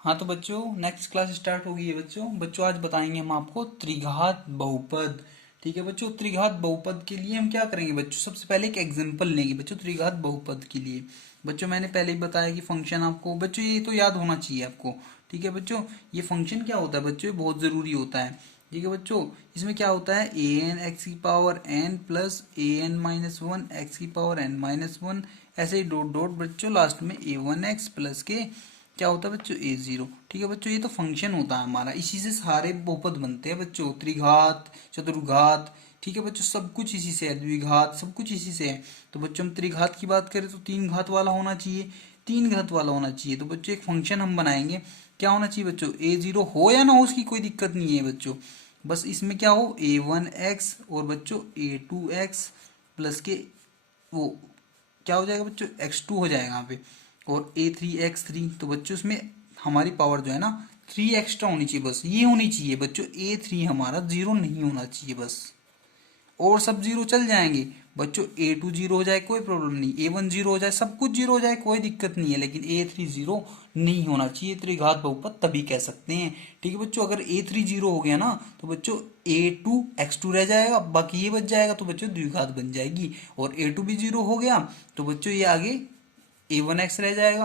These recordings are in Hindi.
हाँ तो बच्चों नेक्स्ट क्लास स्टार्ट हो गई है बच्चों। बच्चों आज बताएंगे हम आपको त्रिघात बहुपद। ठीक है बच्चों, त्रिघात बहुपद के लिए हम क्या करेंगे बच्चों, सबसे पहले एक एग्जांपल लेंगे बच्चों त्रिघात बहुपद के लिए। बच्चों मैंने पहले ही बताया कि फंक्शन आपको बच्चों ये तो याद होना चाहिए आपको। ठीक है बच्चों, ये फंक्शन क्या होता है बच्चों, ये बहुत जरूरी होता है। ठीक है बच्चों, इसमें क्या होता है ए एन एक्स की power N plus A N minus one x की पावर एन माइनस वन, ऐसे ही डॉट डॉट बच्चों लास्ट में ए वन एक्स प्लस के क्या होता है बच्चों ए जीरो। ठीक है बच्चों, ये तो फंक्शन होता है हमारा, इसी से सारे बहुपद बनते हैं बच्चों, त्रिघात चतुर्घात। ठीक है बच्चों, सब कुछ इसी से है, द्विघात सब कुछ इसी से है। तो बच्चों हम त्रिघात की बात करें तो तीन घात वाला होना चाहिए, तीन घात वाला होना चाहिए। तो बच्चों एक फंक्शन हम बनाएंगे, क्या होना चाहिए बच्चों, ए जीरो हो या ना हो उसकी कोई दिक्कत नहीं है बच्चों, बस इसमें क्या हो ए वन एक्स और बच्चों ए टू एक्स प्लस के वो क्या हो जाएगा बच्चों एक्स टू हो जाएगा यहाँ पे, और ए थ्री एक्स थ्री। तो बच्चों इसमें हमारी पावर जो है ना थ्री एक्स्ट्रा होनी चाहिए, बस ये होनी चाहिए बच्चों, ए थ्री हमारा जीरो नहीं होना चाहिए बस, और सब जीरो चल जाएंगे बच्चों, ए टू जीरो हो जाए कोई प्रॉब्लम नहीं, ए वन जीरो हो जाए, सब कुछ जीरो हो जाए कोई दिक्कत नहीं है, लेकिन ए थ्री जीरो नहीं होना चाहिए। त्रिघात बहुपद तभी कह सकते हैं। ठीक है बच्चों, अगर ए थ्री जीरो हो गया ना तो बच्चों ए टू एक्स टू रह जाएगा, बाकी ये बच जाएगा, तो बच्चों द्विघात बन जाएगी। और ए टू भी जीरो हो गया तो बच्चों ये आगे ए वन एक्स रह जाएगा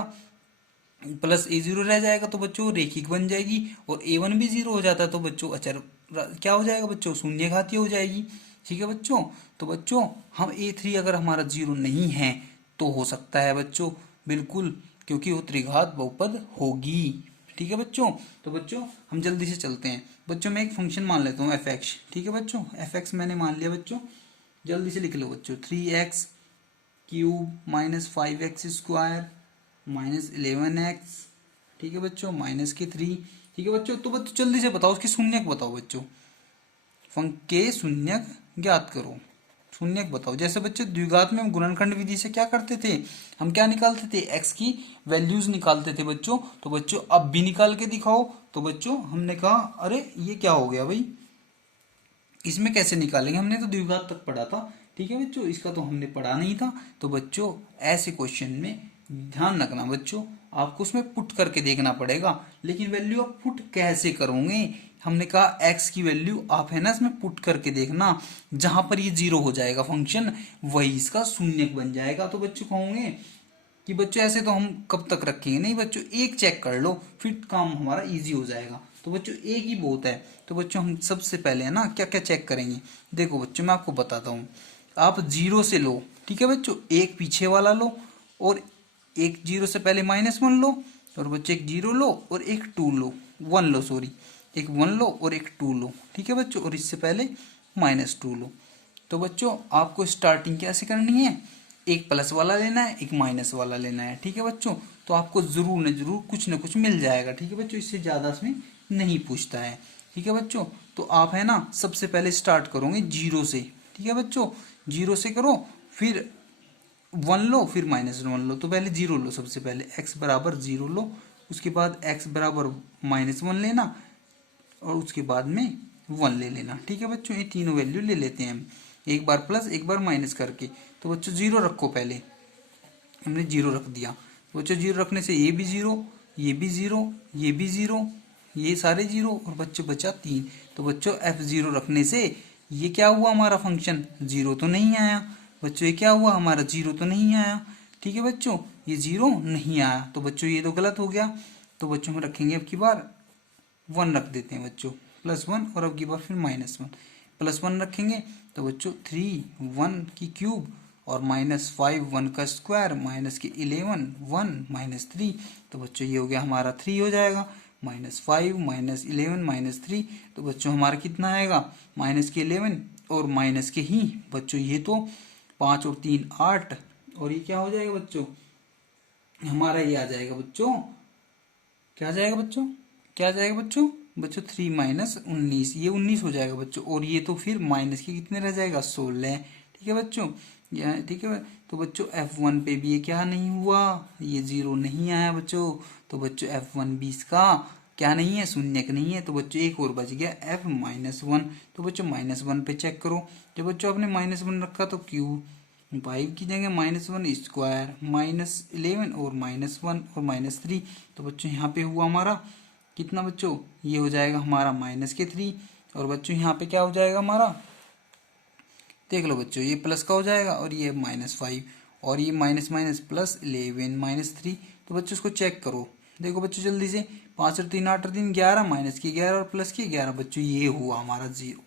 प्लस ए जीरो रह जाएगा, तो बच्चों रेखिक बन जाएगी। और ए वन भी जीरो हो जाता है तो बच्चों अचर क्या हो जाएगा बच्चों, शून्य घातीय हो जाएगी। ठीक है बच्चों, तो बच्चों हम ए थ्री अगर हमारा जीरो नहीं है तो हो सकता है बच्चों बिल्कुल, क्योंकि वो त्रिघात बहुपद होगी। ठीक है बच्चों, तो बच्चों हम जल्दी से चलते हैं। बच्चों मैं एक फंक्शन मान लेता हूँ एफ एक्स। ठीक है बच्चों, एफ एक्स मैंने मान लिया बच्चों, जल्दी से लिख लो बच्चों, three x cube minus five x square minus eleven x. ठीक है बच्चों, माइनस के थ्री। ठीक है बच्चों, तो बच्चों जल्दी से बताओ उसके शून्यक बताओ बच्चों, फंक के शून्यक ज्ञात करो। शून्यक बताओ, जैसे बच्चों द्विघात में हम गुणनखंड विधि से क्या करते थे, हम क्या निकालते थे, एक्स की वैल्यूज निकालते थे बच्चों। तो बच्चों अब भी निकाल के दिखाओ। तो बच्चों हमने कहा अरे ये क्या हो गया भाई, इसमें कैसे निकालेंगे, हमने तो द्विघात तक पढ़ा था। ठीक है बच्चों, इसका तो हमने पढ़ा नहीं था। तो बच्चों ऐसे क्वेश्चन में ध्यान रखना बच्चों, आपको उसमें पुट करके देखना पड़ेगा, लेकिन वैल्यू आप पुट कैसे करोगे, हमने कहा एक्स की वैल्यू आप है ना इसमें पुट करके देखना, जहां पर ये जीरो हो जाएगा फंक्शन वही इसका शून्यक बन जाएगा। तो बच्चों कहोगे कि बच्चों ऐसे तो हम कब तक रखेंगे, नहीं बच्चों एक चेक कर लो फिर काम हमारा इजी हो जाएगा। तो बच्चों एक ही बहुत है। तो बच्चों हम सबसे पहले है ना क्या क्या चेक करेंगे, देखो बच्चों मैं आपको बताता हूँ, आप जीरो से लो। ठीक है बच्चों, एक पीछे वाला लो और एक जीरो से पहले माइनस वन लो, और बच्चों एक जीरो लो और एक टू लो, वन लो सॉरी, एक वन लो और एक टू लो। ठीक है बच्चों, और इससे पहले माइनस टू लो। तो बच्चों आपको स्टार्टिंग कैसे करनी है, एक प्लस वाला लेना है एक माइनस वाला लेना है। ठीक है बच्चों, तो आपको जरूर न जरूर कुछ न कुछ मिल जाएगा। ठीक है बच्चों, इससे ज्यादा इसमें नहीं पूछता है। ठीक है बच्चों, तो आप है ना सबसे पहले स्टार्ट करोगे जीरो से। ठीक है बच्चों, जीरो से करो, फिर वन लो फिर माइनस वन लो। तो पहले जीरो लो, सबसे पहले एक्स बराबर जीरो लो, उसके बाद एक्स बराबर माइनस वन लेना, और उसके बाद में वन ले लेना। ठीक है बच्चों, ये तीनों वैल्यू ले लेते हैं हम, एक बार प्लस एक बार माइनस करके। तो बच्चों जीरो रखो, पहले हमने जीरो रख दिया। तो बच्चों जीरो रखने से ये भी जीरो, ये भी जीरो, ये भी जीरो, ये सारे जीरो, और बच्चों बचा तीन। तो बच्चों एफ जीरो रखने से ये क्या हुआ हमारा फंक्शन जीरो तो नहीं आया। बच्चों ये क्या हुआ हमारा जीरो तो नहीं आया। ठीक है बच्चों, ये जीरो नहीं आया, तो बच्चों ये तो गलत हो गया। तो बच्चों हम रखेंगे अब की बार वन रख देते हैं बच्चों, प्लस वन, और अब की बार फिर माइनस वन, प्लस वन रखेंगे। तो बच्चों थ्री वन की क्यूब और माइनस फाइव वन का स्क्वायर माइनस के इलेवन वन माइनस थ्री। तो बच्चों ये हो गया हमारा थ्री हो जाएगा, minus five minus eleven minus three. तो बच्चों हमारा कितना आएगा, माइनस के इलेवन और माइनस के ही बच्चों ये तो पाँच और तीन आठ, और ये क्या हो जाएगा बच्चों, हमारा ये आ जाएगा बच्चों, क्या आ जाएगा बच्चों, क्या आ जाएगा बच्चों, बच्चों थ्री माइनस उन्नीस, ये उन्नीस हो जाएगा बच्चों, और ये तो फिर माइनस के कितने रह जाएगा, सोलह। ठीक है बच्चों, ठीक है। तो बच्चों एफ वन पे भी ये क्या नहीं हुआ, ये जीरो नहीं आया बच्चों। तो बच्चों एफ वन भी इसका क्या नहीं है, शून्यक नहीं है। तो बच्चों एक और बच गया एफ माइनस वन। तो बच्चों माइनस वन पे चेक करो, जब बच्चों आपने माइनस वन रखा तो क्यू 5 की जगह -1 स्क्वायर -11 और -1 और -3। तो बच्चों यहाँ पे हुआ हमारा कितना बच्चों, ये हो जाएगा हमारा -3। और बच्चों यहाँ पे क्या हो जाएगा हमारा, देख लो बच्चों, ये प्लस का हो जाएगा और ये -5 और ये माइनस माइनस प्लस 11 -3। तो बच्चों इसको चेक करो, देखो बच्चों जल्दी से, 5 और 3 8 और 3 11, -11 और प्लस के 11। बच्चों ये हुआ हमारा 0।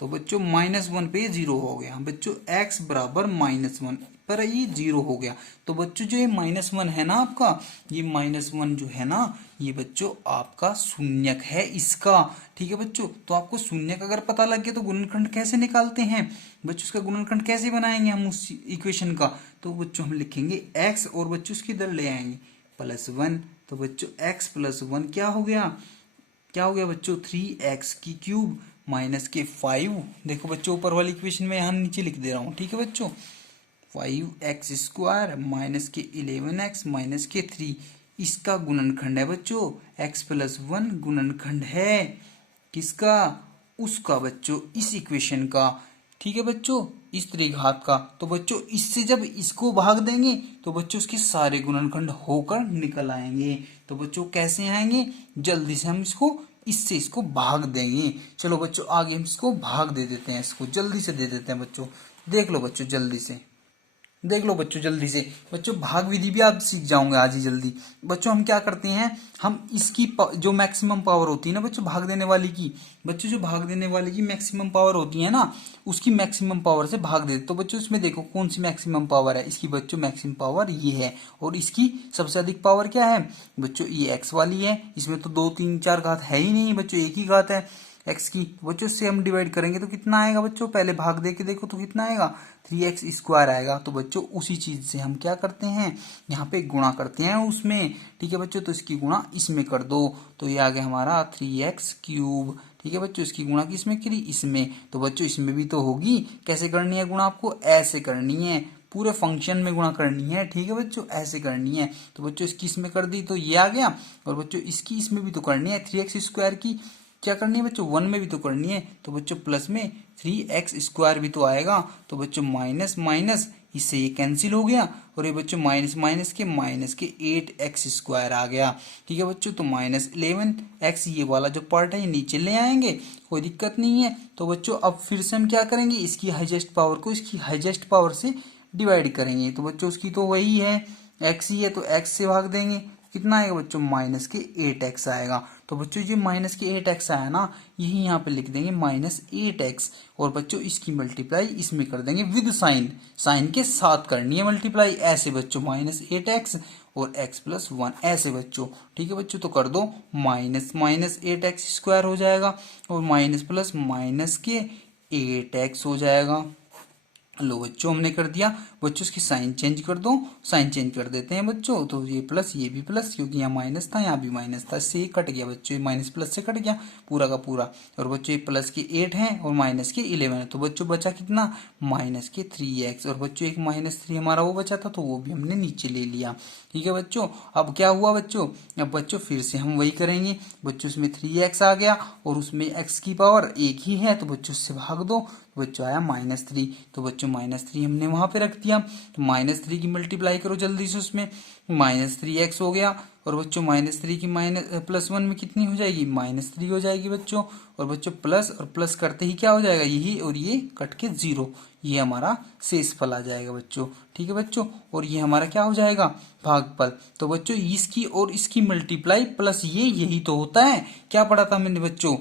तो बच्चों -1 पे 0 हो गया बच्चों, x बराबर -1 पर ये 0 हो गया। तो बच्चों जो ये -1 है ना आपका, ये -1 जो है ना, ये बच्चों आपका शून्यक है इसका। ठीक है बच्चों, तो आपको शून्यक अगर पता लग गया तो गुणनखंड कैसे निकालते हैं बच्चों, उसका गुणनखंड कैसे बनाएंगे हम उस इक्वेशन का। तो बच्चों हम लिखेंगे x और बच्चों उसकी इधर ले आएंगे +1। तो बच्चों x + 1 क्या हो गया, क्या हो गया बच्चों, 3x³ -5। देखो बच्चों ऊपर वाली इक्वेशन में यहाँ नीचे लिख दे रहा हूँ। ठीक है बच्चों, 5x² -11x -3 इसका गुणनखंड है बच्चों, x + 1 गुणनखंड है किसका, उसका बच्चों, इस इक्वेशन का। ठीक है बच्चों, इस त्रिघात का। तो बच्चों इससे जब इसको भाग देंगे तो बच्चों उसके सारे गुणनखंड होकर निकल आएंगे। तो बच्चों कैसे आएंगे, जल्दी से हम इसको इससे इसको भाग देंगे। चलो बच्चों आगे हम इसको भाग दे देते हैं, इसको जल्दी से दे देते हैं बच्चों। देख लो बच्चों जल्दी से, देख लो बच्चों जल्दी से, बच्चों भाग विधि भी आप सीख जाओगे आज ही जल्दी। बच्चों हम क्या करते हैं, हम इसकी जो मैक्सिमम पावर होती है ना बच्चों भाग देने वाली की, बच्चों जो भाग देने वाली की मैक्सिमम पावर होती है ना, उसकी मैक्सिमम पावर से भाग देते। तो बच्चों इसमें देखो कौन सी मैक्सिमम पावर है, इसकी बच्चों मैक्सिमम पावर ये है। और इसकी सबसे अधिक पावर क्या है बच्चों, ये x वाली है। इसमें तो 2 3 4 घात है ही नहीं बच्चों, एक ही घात है x की। बच्चों से हम डिवाइड करेंगे तो कितना आएगा बच्चों, पहले भाग दे के देखो तो कितना आएगा, 3x² आएगा। तो बच्चों उसी चीज से हम क्या करते हैं, यहाँ पे गुणा करते हैं उसमें। ठीक है बच्चों, तो इसकी गुणा इसमें कर दो, तो ये आ गया हमारा 3x³। ठीक है बच्चों, इसकी गुणा किसमें करी, इसमें। तो बच्चों इसमें भी तो होगी, कैसे करनी है गुणा, आपको ऐसे करनी है, पूरे फंक्शन में गुणा करनी है। ठीक है बच्चों, ऐसे करनी है। तो बच्चों इसकी इसमें कर दी तो ये आ गया, और बच्चों इसकी इसमें भी तो करनी है, 3x² की क्या करनी है बच्चों, 1 में भी तो करनी है। तो बच्चों प्लस में 3x² भी तो आएगा। तो बच्चों माइनस माइनस इससे ये कैंसिल हो गया, और ये बच्चों माइनस माइनस के 8x² आ गया। ठीक है बच्चों, तो -11x ये वाला जो पार्ट है ये नीचे ले आएंगे, कोई दिक्कत नहीं है। तो बच्चों अब फिर से हम क्या करेंगे, इसकी हाईएस्ट पावर को इसकी हाईएस्ट पावर से डिवाइड करेंगे। तो बच्चों उसकी तो वही है, x ही है, तो x से भाग देंगे, कितना आएगा बच्चों, -8x आएगा। तो बच्चों ये -8x आया ना, यही यहाँ पे लिख देंगे -8x, और बच्चों इसकी मल्टीप्लाई इसमें कर देंगे विद साइन, साइन के साथ करनी है मल्टीप्लाई, ऐसे बच्चों -8x और x + 1 ऐसे बच्चों। ठीक है बच्चों, तो कर दो, -8x² हो जाएगा, और माइनस प्लस माइनस के 8x हो जाएगा। लो बच्चों हमने कर दिया। बच्चों इसकी साइन चेंज कर दो, साइन चेंज कर देते हैं बच्चों। तो ये प्लस ये भी प्लस, क्योंकि यहाँ माइनस था यहाँ भी माइनस था, इससे ये कट गया बच्चों, ये माइनस प्लस से कट गया पूरा का पूरा। और बच्चों ये प्लस के 8 है और माइनस के 11 है, तो बच्चों बचा कितना, -3x। और बच्चों एक -3 हमारा वो बचा था, तो वो भी हमने नीचे ले लिया। ठीक है बच्चों, अब क्या हुआ बच्चों, अब बच्चों फिर से हम वही करेंगे। बच्चों उसमें 3x आ गया, और उसमें x की पावर एक ही है, तो बच्चों उससे भाग दो, बच्चों आया -3। तो बच्चों -3 हमने वहां पे रख दिया, तो -3 की मल्टीप्लाई करो जल्दी से, उसमें -3x हो गया। और बच्चों -3 की +1 में कितनी हो जाएगी, -3 हो जाएगी बच्चों। और बच्चों प्लस और प्लस करते ही क्या हो जाएगा, यही और ये कट के 0, ये हमारा शेषफल आ जाएगा बच्चों। ठीक है बच्चों, और ये हमारा क्या हो जाएगा, भागफल। तो बच्चों इसकी और इसकी मल्टीप्लाई प्लस ये यही तो होता है, क्या पढ़ा था मैंने बच्चों,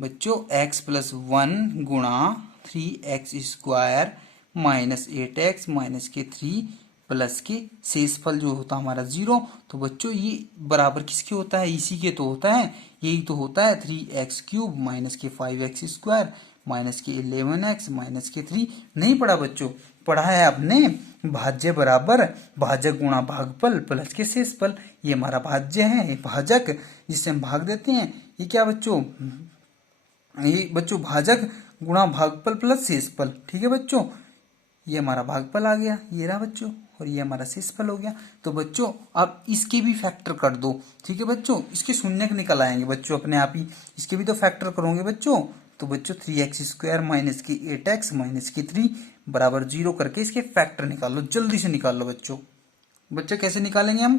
x + 1 गुणा 3x² -8x -3 प्लस के शेषफल जो होता है हमारा 0। तो बच्चों ये बराबर किसके होता है, इसी के तो होता है, यही तो होता है 3x³ -5x² -11x -3। नहीं पढ़ा बच्चों, पढ़ा है आपने, भाज्य बराबर भाजक गुणा भागफल प्लस के शेषफल। ये हमारा भाज्य है, भाजक जिससे हम भाग देते हैं। ये क्या बच्चों, ये बच्चों भाजक गुणा भागफल प्लस शेषफल। ठीक है बच्चों, ये हमारा भागफल आ गया, ये रहा बच्चों, और ये हमारा शेषफल हो गया। तो बच्चों अब इसके भी फैक्टर कर दो। ठीक है बच्चों, इसके शून्यक निकल आएंगे बच्चों अपने आप ही, इसके भी तो फैक्टर करोगे बच्चों। तो बच्चों 3x² -8x -3 बराबर 0 करके इसके फैक्टर निकालो, जल्दी से निकाल लो बच्चों। बच्चों कैसे निकालेंगे हम,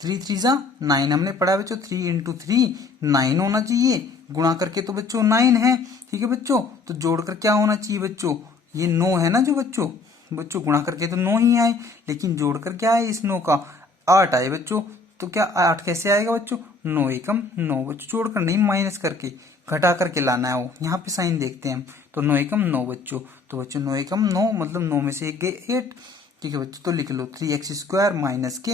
3 3 जा 9 हमने पढ़ा बच्चों, 3 इंटू 3 9 होना चाहिए, गुणा करके तो बच्चों 9 है, ठीक है बच्चों। तो जोड़कर क्या होना चाहिए बच्चों, ये 9 है ना जो बच्चों, बच्चों गुणा करके तो 9 ही आए, लेकिन जोड़कर क्या है इस 9 का 8 आए बच्चों। तो क्या 8 कैसे आएगा बच्चों, 9 एकम 9 बच्चों, जोड़कर नहीं माइनस करके, घटा करके लाना है वो, यहाँ पे साइन देखते हैं हम। तो 9 एकम 9 बच्चों, तो बच्चों 9 एकम 9 मतलब 9 में से एक गए 8, ठीक है बच्चों। तो लिख लो 3x स्क्वायर माइनस के,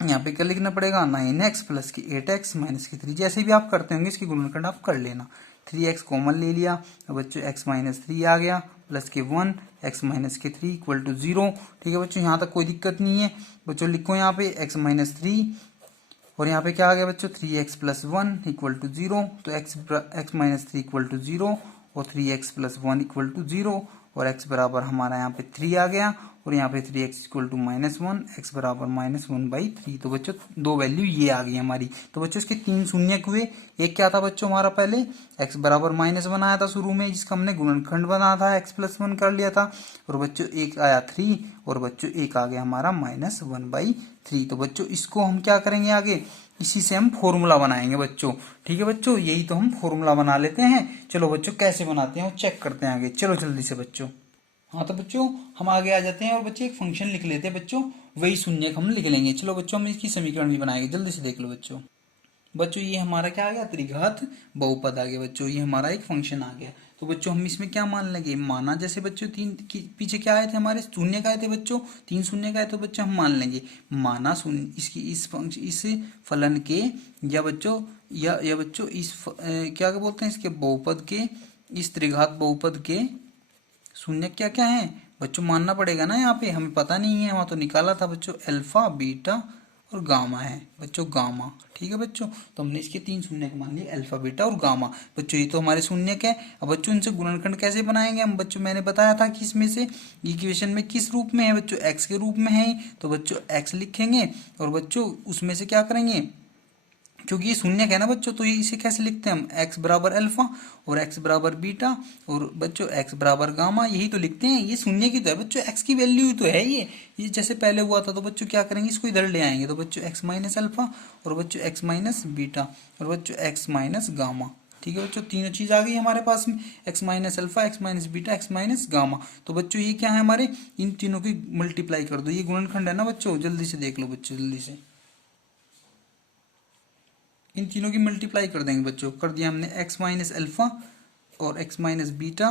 यहाँ पे क्या लिखना पड़ेगा 9x प्लस के 8x माइनस के 3, जैसे भी आप करते होंगे इसकी गुणनखंड आप कर लेना। 3x कॉमन ले लिया, अब बच्चों x माइनस 3 आ गया, प्लस के 1 x माइनस के 3 इक्वल टू 0, ठीक है बच्चों। यहाँ तक कोई दिक्कत नहीं है बच्चों, लिखो यहाँ पे x माइनस 3 और यहाँ पे क्या आ गया बच्चों 3x प्लस 1 इक्वल टू 0, तो x माइनस 3 इक्वल टू 0 और 3x प्लस 1 इक्वल टू 0 और x बराबर हमारा यहाँ पे 3 आ गया और यहाँ पे 3x इक्वल टू -1, x बराबर -1/3। तो बच्चों दो वैल्यू ये आ गई हमारी। तो बच्चों इसके 3 शून्य हुए, एक क्या था बच्चों हमारा पहले x बराबर -1 बनाया था शुरू में, जिसका हमने गुणनखंड बनाया था x प्लस 1 कर लिया था, और बच्चों एक आया 3 और बच्चों एक आ गया हमारा -1/3। तो बच्चों इसको हम क्या करेंगे आगे, इसी से हम फॉर्मूला बनाएंगे बच्चों, ठीक है बच्चों। यही तो हम फॉर्मूला बना लेते हैं। चलो बच्चों कैसे बनाते हैं वो चेक करते हैं आगे, चलो जल्दी से बच्चों। हाँ तो बच्चों हम आगे आ जाते हैं और बच्चे एक फंक्शन लिख लेते हैं बच्चों, वही शून्य हम लिख लेंगे। चलो बच्चों हम इसकी समीकरण भी बनाएंगे, जल्दी से देख लो बच्चों। बच्चों ये हमारा क्या आ गया, त्रिघात बहुपद आ गया बच्चों, ये हमारा एक फंक्शन आ गया। तो बच्चों हम इसमें क्या मान लेंगे, माना जैसे बच्चों तीन पीछे क्या आए थे हमारे शून्य का आए थे बच्चों, 3 शून्य का आए, तो बच्चों हम मान लेंगे माना शून्य इसकी इस फंक्शन इस फलन के, या बच्चों या बच्चों इस क्या बोलते हैं इसके बहुपद के, इस त्रिघात बहुपद के शून्य क्या क्या है बच्चों, मानना पड़ेगा ना, यहाँ पे हमें पता नहीं है, वहां तो निकाला था बच्चों अल्फा बीटा और गामा है बच्चों, गामा, ठीक है बच्चों। तो हमने इसके 3 शून्य मान लिए अल्फा बीटा और गामा बच्चों, ये तो हमारे शून्य है। अब बच्चों इनसे गुणनखंड कैसे बनाएंगे हम बच्चों, मैंने बताया था कि इसमें से इक्वेशन में किस रूप में है बच्चों, एक्स के रूप में है, तो बच्चों एक्स लिखेंगे और बच्चों उसमें से क्या करेंगे, क्योंकि ये शून्य है ना बच्चों, तो ये इसे कैसे लिखते हैं हम, x बराबर अल्फा और x बराबर बीटा और बच्चों x बराबर गामा, यही तो लिखते हैं। ये शून्य की तो है बच्चों, x की वैल्यू ही तो है ये जैसे पहले हुआ था। तो बच्चों क्या करेंगे, इसको इधर ले आएंगे, तो बच्चों x माइनस अल्फा और बच्चों x माइनस बीटा और बच्चों x माइनस गामा, ठीक है बच्चों। तीनों चीज आ गई हमारे पास में, x minus alpha, x minus beta, x minus gamma. तो बच्चों ये क्या है हमारे, इन तीनों की मल्टीप्लाई कर दो, ये गुणनखंड है ना बच्चों, जल्दी से देख लो बच्चों, जल्दी से इन तीनों की मल्टीप्लाई कर देंगे बच्चों। कर दिया हमने x माइनस अल्फा और x माइनस बीटा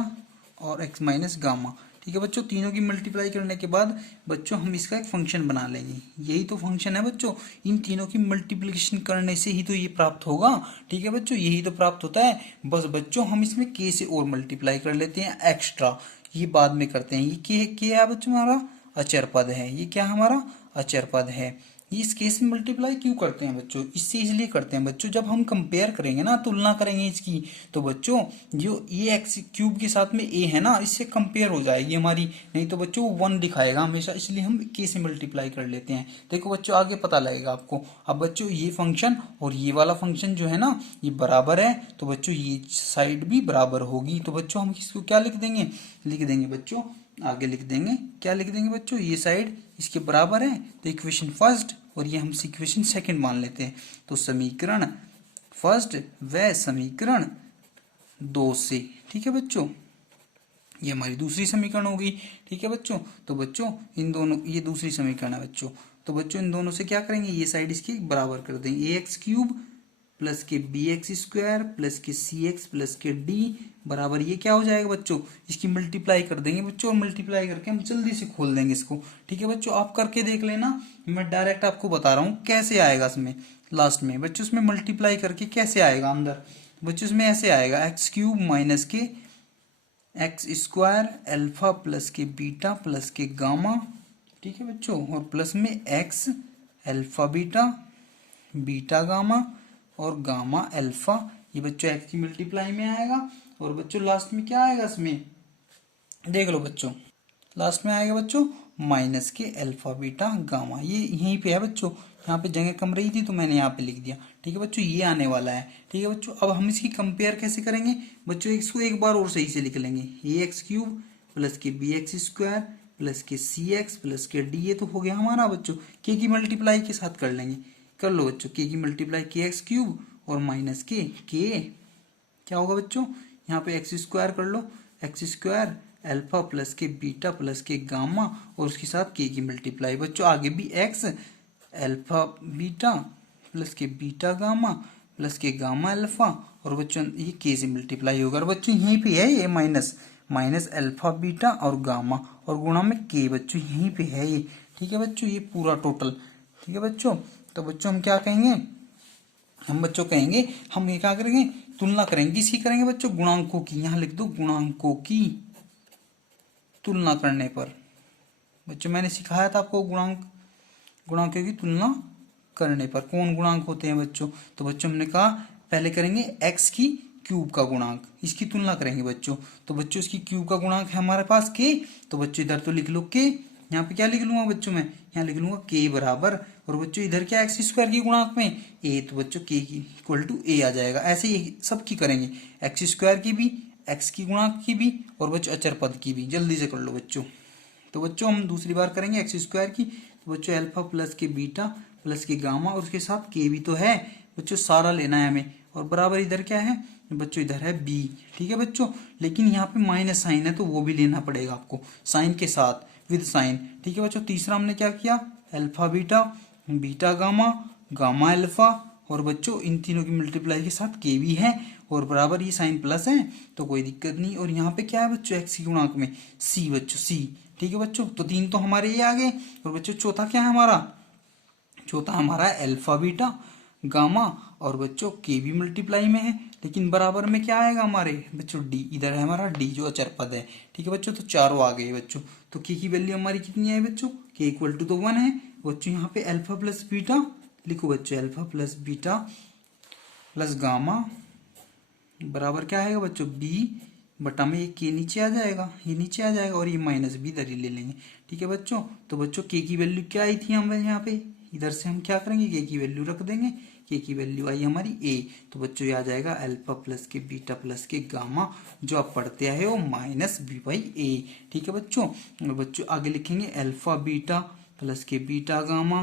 और x माइनस गामा, ठीक है बच्चों। तीनों की मल्टीप्लाई करने के बाद बच्चों हम इसका एक फंक्शन बना लेंगे, यही तो फंक्शन है बच्चों। इन तीनों की मल्टीप्लिकेशन करने से ही तो ये प्राप्त होगा, ठीक है बच्चों, यही तो प्राप्त होता है। बस बच्चों हम इसमें k से और मल्टीप्लाई कर लेते हैं एक्स्ट्रा, ये बाद में करते हैं। ये k है बच्चों हमारा अचर पद है, ये क्या हमारा अचर पद है। इस केस में मल्टीप्लाई क्यों करते हैं बच्चों, इससे इसलिए करते हैं बच्चों, जब हम कंपेयर करेंगे ना, तुलना करेंगे इसकी, तो बच्चों जो ये एक्स क्यूब के साथ में ए है ना, इससे कंपेयर हो जाएगी हमारी, नहीं तो बच्चों 1 दिखाएगा हमेशा, इसलिए हम के से मल्टीप्लाई कर लेते हैं। देखो बच्चों आगे पता लगेगा आपको। अब बच्चों ये फंक्शन और ये वाला फंक्शन जो है ना, ये बराबर है, तो बच्चों ये साइड भी बराबर होगी। तो बच्चों हम इसको क्या लिख देंगे, लिख देंगे बच्चों, आगे लिख देंगे, क्या लिख देंगे बच्चों, ये साइड इसके बराबर है, तो इक्वेशन फर्स्ट और ये हम इक्वेशन सेकंड मान लेते हैं। तो समीकरण फर्स्ट व समीकरण 2 से, ठीक है बच्चों, ये हमारी दूसरी समीकरण होगी, ठीक है बच्चों। तो बच्चों इन दोनों, ये दूसरी समीकरण है बच्चों, तो बच्चों इन दोनों से क्या करेंगे, ये साइड इसकी बराबर कर देंगे, ए एक्स क्यूब प्लस के बी एक्स स्क्वायर प्लस के सी एक्स प्लस के डी बराबर, ये क्या हो जाएगा बच्चों, इसकी मल्टीप्लाई कर देंगे बच्चों, और मल्टीप्लाई करके हम जल्दी से खोल देंगे इसको, ठीक है बच्चों। आप करके देख लेना, मैं डायरेक्ट आपको बता रहा हूँ कैसे आएगा इसमें लास्ट में बच्चों, इसमें मल्टीप्लाई करके कैसे आएगा अंदर बच्चों, इसमें ऐसे आएगा एक्स क्यूब माइनस के एक्स स्क्वायर अल्फा प्लस के बीटा प्लस के गामा, ठीक है बच्चों, और प्लस में x alpha beta beta gamma और गामा अल्फा, ये बच्चों एक्स की मल्टीप्लाई में आएगा। और बच्चों लास्ट में क्या आएगा इसमें, देख लो बच्चों, लास्ट में आएगा बच्चों माइनस के अल्फा बीटा गामा, ये यहीं पे है बच्चों, यहाँ पे जगह कम रही थी तो मैंने यहाँ पे लिख दिया, ठीक है बच्चों, ये आने वाला है, ठीक है बच्चों। अब हम इसकी कंपेयर कैसे करेंगे बच्चों, इसको एक बार और सही से लिख लेंगे, ए एक्स क्यूब प्लस के बी एक्स स्क्वायर प्लस के सी एक्स प्लस के डी, ये तो हो गया हमारा बच्चों। के की मल्टीप्लाई के साथ कर लेंगे, कर लो बच्चों। के की मल्टीप्लाई के एक्स क्यूब और माइनस के क्या होगा बच्चों, यहाँ पे एक्स स्क्वायर कर लो, एक्स स्क्वायर अल्फा प्लस के बीटा प्लस के गामा और उसके साथ के की मल्टीप्लाई बच्चों। आगे भी एक्स अल्फा बीटा प्लस के बीटा गामा प्लस के गामा अल्फा और बच्चों ये के से मल्टीप्लाई होगा। और बच्चों यहीं पे है ये माइनस अल्फा बीटा और गामा और गुणा में के बच्चों यहीं पे है ये, ठीक है बच्चों, ये पूरा टोटल, ठीक है बच्चों। तो बच्चों हम क्या कहेंगे, हम बच्चों कहेंगे, हम ये क्या करेंगे, तुलना करेंगे, इसकी करेंगे बच्चों गुणांकों की, यहाँ लिख दो गुणांकों की तुलना करने पर। बच्चों मैंने सिखाया था आपको गुणांकों की तुलना करने पर कौन गुणांक होते हैं बच्चों। तो बच्चों हमने कहा पहले करेंगे एक्स की क्यूब का गुणांक, इसकी तुलना करेंगे बच्चों। तो बच्चों इसकी क्यूब का गुणांक है हमारे पास के, तो बच्चों इधर तो लिख लो के, यहाँ पे क्या लिख लूंगा बच्चों मैं, यहाँ लिख लूंगा के बराबर, और बच्चों इधर क्या एक्स स्क्वायर की गुणांक में ए, तो बच्चों के की इक्वल टू ए आ जाएगा। ऐसे ही सबकी करेंगे, एक्स स्क्वायर की भी, एक्स की गुणांक की भी और बच्चों अचर पद की भी, जल्दी से कर लो बच्चों। तो बच्चों हम दूसरी बार करेंगे एक्स स्क्वायर की, तो बच्चों अल्फा प्लस के बीटा प्लस के गामा और उसके साथ के भी तो है बच्चों, सारा लेना है हमें, और बराबर इधर क्या है बच्चों, इधर है बी, ठीक है बच्चों। लेकिन यहाँ पे माइनस साइन है तो वो भी लेना पड़ेगा आपको, साइन के साथ विद साइन, ठीक है बच्चों। तीसरा हमने क्या किया, alpha beta beta gamma gamma alpha और बच्चों इन तीनों की मल्टीप्लाई के साथ के भी है और बराबर ये साइन प्लस है तो कोई दिक्कत नहीं। और यहाँ पे क्या है बच्चों, एक्स की गुणांक में सी बच्चों सी, ठीक है बच्चों। तो तीन तो हमारे ये आ गए और बच्चों चौथा क्या है हमारा, चौथा हमारा अल्फा बीटा गामा और बच्चों के भी मल्टीप्लाई में है, लेकिन बराबर में क्या आएगा हमारे बच्चों डी, इधर है हमारा डी जो अचर पद है, ठीक है बच्चों। तो चारों आ गए बच्चों। तो के की वैल्यू हमारी कितनी है बच्चों, के इक्वल टू तो 1 है बच्चों। यहाँ पे अल्फा प्लस बीटा लिखो बच्चों, alpha plus beta plus gamma बराबर क्या आएगा बच्चों, बी बटा में ये के नीचे आ जाएगा, ये नीचे आ जाएगा और ये माइनस भी इधर ही ले लेंगे, ठीक है बच्चों। तो बच्चों के की वैल्यू क्या आई थी हमें यहाँ पे, इधर से हम क्या करेंगे के की वैल्यू रख देंगे, के की वैल्यू आई हमारी ए, तो बच्चों ये आ जाएगा अल्फा प्लस के बीटा प्लस के गामा, जो आप पढ़ते आए हो माइनस बी बाई ए, ठीक है बच्चों। और बच्चों आगे लिखेंगे अल्फा बीटा प्लस के बीटा गामा,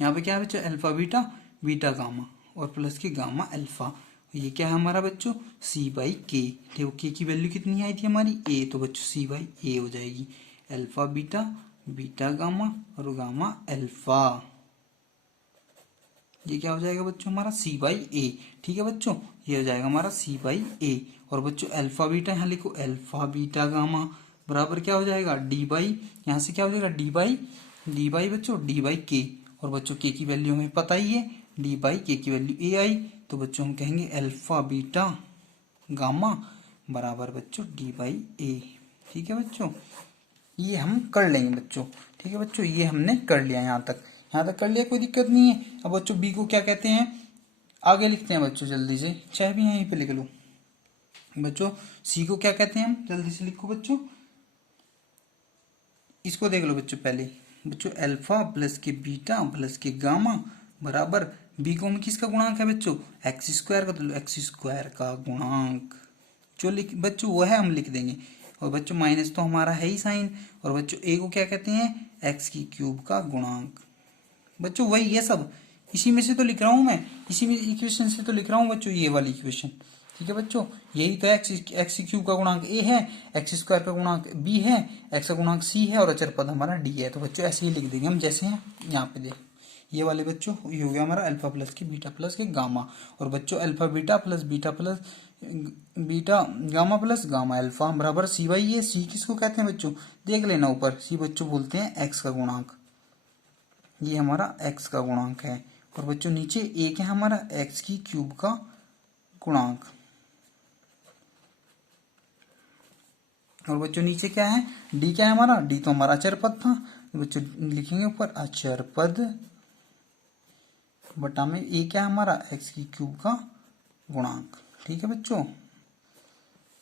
यहाँ पे क्या है बच्चों, अल्फा बीटा बीटा गामा और प्लस के गामा अल्फा, ये क्या है हमारा बच्चों, सी बाई के, देखो के की वैल्यू कितनी आई थी हमारी ए, तो बच्चों सी बाई ए हो जाएगी, अल्फा बीटा बीटा गामा और गामा अल्फा, ये क्या हो जाएगा बच्चों हमारा सी बाई ए, ठीक है बच्चों, ये हो जाएगा हमारा सी बाई ए। और बच्चों अल्फा बीटा यहाँ लिखो, अल्फा बीटा गामा बराबर क्या हो जाएगा डी बाई, यहाँ से क्या हो जाएगा डी बाई बच्चों डी बाई के, और बच्चों के की वैल्यू हमें पता ही है, डी बाई के की वैल्यू ए आई, तो बच्चों हम कहेंगे अल्फा बीटा गामा बराबर बच्चों डी बाई ए, ठीक है बच्चों। ये हम कर लेंगे बच्चों, ठीक है बच्चों, ये हमने कर लिया यहाँ तक कर लिया, कोई दिक्कत नहीं है। अब बच्चों बी को क्या कहते हैं आगे लिखते हैं बच्चों, जल्दी से, चाहे भी यहीं पे लिख लो बच्चों। सी को क्या कहते हैं हम, जल्दी से लिखो बच्चों, इसको देख लो बच्चों पहले बच्चों, अल्फा प्लस के बीटा प्लस के गामा बराबर बी को हम किसका गुणांक है बच्चों, एक्स स्क्वायर का, तो एक्स स्क्वायर का गुणांक जो लिख बच्चों वो है हम लिख देंगे, और बच्चों माइनस तो हमारा है ही साइन, और बच्चों ए को क्या कहते हैं, एक्स की क्यूब का गुणांक, बच्चों वही ये सब इसी में से तो लिख रहा हूं मैं, इसी में इक्वेशन से तो लिख रहा हूं बच्चों, ये वाली इक्वेशन, ठीक है बच्चों। यही तो एक्स क्यूब का गुणांक ए है, एक्स स्क्वायर का गुणांक बी है, एक्स का गुणांक सी है और अचर पद हमारा डी है। तो बच्चों ऐसे ही लिख देंगे हम जैसे हैं यहाँ पे देख, ये वाले बच्चों ये हो गया हमारा अल्फा प्लस के बीटा प्लस के गामा, और बच्चों alpha beta plus beta gamma plus gamma alpha बराबर सी बाई, ये सी किसको कहते हैं बच्चों, देख लेना ऊपर, सी बच्चों बोलते हैं एक्स का गुणांक, ये हमारा एक्स का गुणांक है, और बच्चों नीचे एक है हमारा एक्स की क्यूब का गुणांक, और बच्चों नीचे क्या है डी, क्या है हमारा डी, तो हमारा अचर पद था, बच्चों लिखेंगे ऊपर अचर पद बटा में ए क्या है हमारा एक्स की क्यूब का गुणांक, ठीक है बच्चों।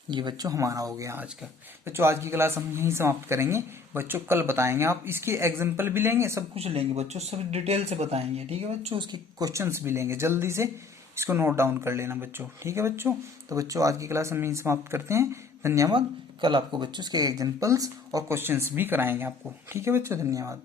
ये बच्चों हमारा हो गया आज का। बच्चों आज की क्लास हम यहीं समाप्त करेंगे बच्चों, कल बताएंगे, आप इसके एग्जाम्पल भी लेंगे, सब कुछ लेंगे बच्चों, सब डिटेल से बताएंगे, ठीक है बच्चों। उसके क्वेश्चंस भी लेंगे, जल्दी से इसको नोट डाउन कर लेना बच्चों, ठीक है बच्चों। तो बच्चों आज की क्लास हम यहीं समाप्त करते हैं, धन्यवाद। कल आपको बच्चों इसके एग्जाम्पल्स और क्वेश्चंस भी कराएंगे आपको। ठीक है बच्चों, धन्यवाद।